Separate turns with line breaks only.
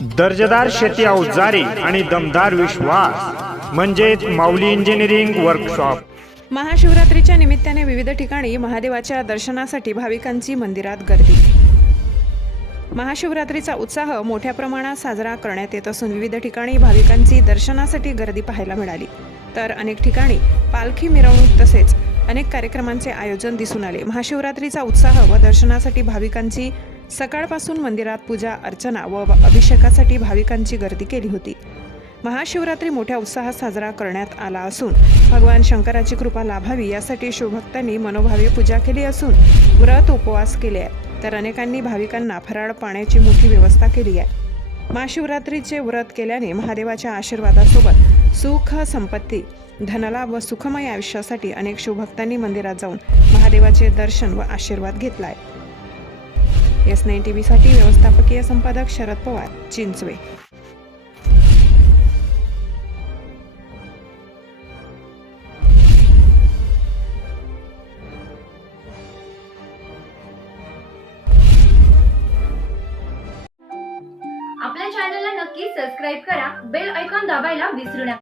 दर्जेदार शेती अवजारे आणि दमदार विश्वास म्हणजेच माऊली इंजिनिअरिंग वर्कशॉप
महाशिवरात्रीच्या निमित्ताने विविध ठिकाणी महादेवाच्या दर्शनासाठी भाविकांची मंदिरात गर्दी. महाशिवरात्रीचा उत्साह मोठ्या प्रमाणात साजरा करण्यात येत असून विविध ठिकाणी भाविकांची दर्शनासाठी गर्दी पाहायला मिळाली. तर अनेक ठिकाणी पालखी मिरवणूक तसेच अनेक कार्यक्रमांचे आयोजन दिसून आले. महाशिवरात्रीचा उत्साह व दर्शनासाठी भाविकांची सकाळपासून मंदिरात पूजा अर्चना व अभिषेकासाठी भाविकांची गर्दी केली होती. महाशिवरात्री मोठ्या उत्साहात साजरा करण्यात आला असून भगवान शंकराची कृपा लाभावी यासाठी शिवभक्तांनी मनोभावे पूजा केली असून व्रत उपवास केले आहे तर अनेकांनी भाविकांना फराळ पाण्याची मोठी व्यवस्था केली आहे. महाशिवरात्रीचे व्रत केल्याने महादेवाच्या आशीर्वादासोबत सुख संपत्ती धनलाभ व सुखमय आयुष्यासाठी अनेक शिवभक्तांनी मंदिरात जाऊन महादेवाचे दर्शन व आशीर्वाद घेतला आहे एस नाईन टी व्हीसाठी व्यवस्थापकीय संपादक शरद पवार चिंचवे.
आपल्या चॅनलला नक्की सबस्क्राईब करा बेल ऐकॉन दाबायला विसरू नका.